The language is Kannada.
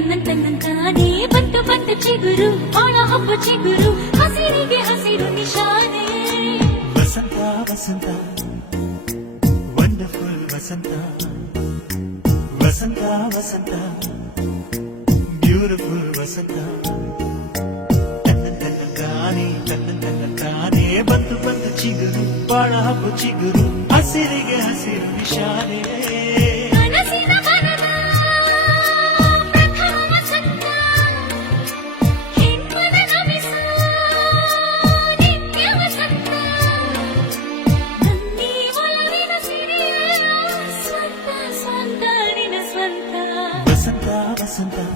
ತನ್ನಂತಾನೇ ಬಂತು ಬಂತು ಚಿಗುರು ಬಾಳ ಹಬ್ಬ ಚಿಗುರು ಹಸಿರಿಗೆ ಹಸಿರು ನಿಶಾನೆ ವಸಂತ ವಸಂತ ವಂಡರ್ಫುಲ್ ವಸಂತ ವಸಂತ ವಸಂತ ಬ್ಯೂಟಿಫುಲ್ ವಸಂತ ತನ್ನಂತಾನೇ ಬಂತು ಬಂತು ಚಿಗುರು ಬಾಳ ಹಬ್ಬ ಚಿಗುರು ಹಸಿರಿಗೆ ಹಸಿರು ನಿಶಾನೆ